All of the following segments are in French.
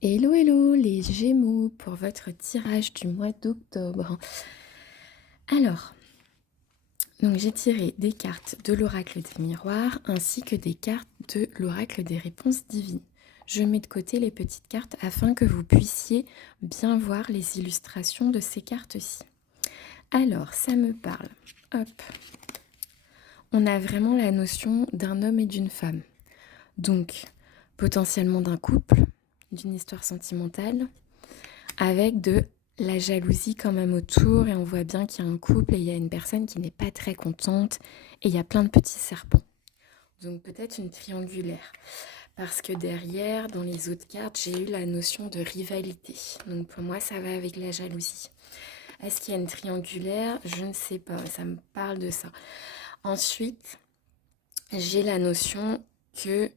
Hello, hello les Gémeaux pour votre tirage du mois d'octobre. Alors, donc j'ai tiré des cartes de l'oracle des miroirs ainsi que des cartes de l'oracle des réponses divines. Je mets de côté les petites cartes afin que vous puissiez bien voir les illustrations de ces cartes-ci. Alors, ça me parle. Hop. On a vraiment la notion d'un homme et d'une femme. Donc, potentiellement d'un couple, d'une histoire sentimentale, avec de la jalousie quand même autour, et on voit bien qu'il y a un couple et il y a une personne qui n'est pas très contente, et il y a plein de petits serpents. Donc peut-être une triangulaire, parce que derrière, dans les autres cartes, j'ai eu la notion de rivalité. Donc pour moi, ça va avec la jalousie. Est-ce qu'il y a une triangulaire? Je ne sais pas, ça me parle de ça. Ensuite, j'ai la notion que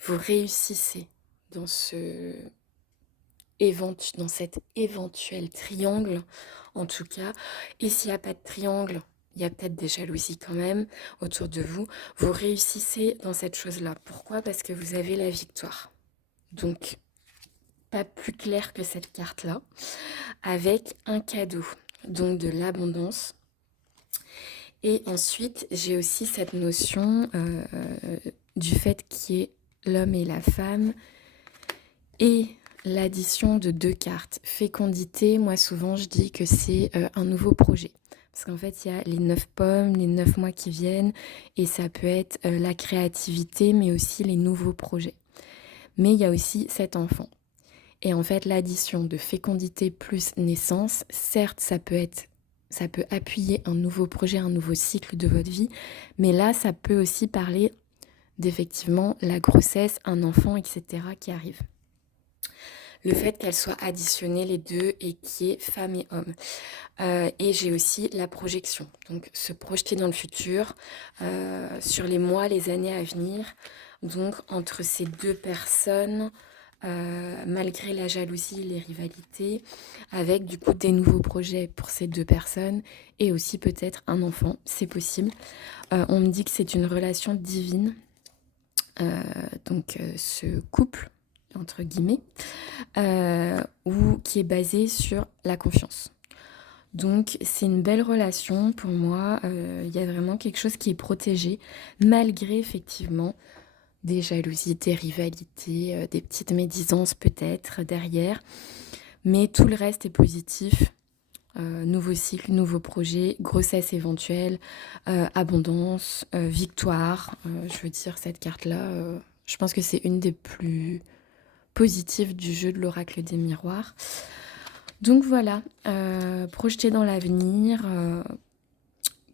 vous réussissez dans dans cet éventuel triangle, en tout cas. Et s'il n'y a pas de triangle, il y a peut-être des jalousies quand même autour de vous. Vous réussissez dans cette chose-là. Pourquoi? Parce que vous avez la victoire. Donc, pas plus clair que cette carte-là, avec un cadeau, donc de l'abondance. Et ensuite, j'ai aussi cette notion du fait qu'il y ait l'homme et la femme et l'addition de deux cartes. Fécondité, moi souvent je dis que c'est un nouveau projet. Parce qu'en fait, il y a les 9 pommes, les 9 mois qui viennent, et ça peut être la créativité, mais aussi les nouveaux projets. Mais il y a aussi cet enfant. Et en fait, l'addition de fécondité plus naissance, certes, ça peut appuyer un nouveau projet, un nouveau cycle de votre vie, mais là, ça peut aussi parler d'effectivement la grossesse, un enfant, etc. qui arrive. Le fait qu'elles soient additionnées les deux et qu'il y ait femme et homme. Et j'ai aussi la projection, donc se projeter dans le futur, sur les mois, les années à venir. Donc entre ces deux personnes, malgré la jalousie, les rivalités, avec du coup des nouveaux projets pour ces deux personnes et aussi peut-être un enfant, c'est possible. On me dit que c'est une relation divine, donc ce couple entre guillemets, ou qui est basé sur la confiance. Donc c'est une belle relation pour moi, il y a vraiment quelque chose qui est protégé, malgré effectivement des jalousies, des rivalités, des petites médisances peut-être derrière, mais tout le reste est positif. Nouveau cycle, nouveau projet, grossesse éventuelle, abondance, victoire. Je veux dire, cette carte-là, je pense que c'est une des plus positives du jeu de l'oracle des miroirs. Donc voilà, projeté dans l'avenir,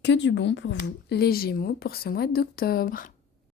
que du bon pour vous, les Gémeaux, pour ce mois d'octobre.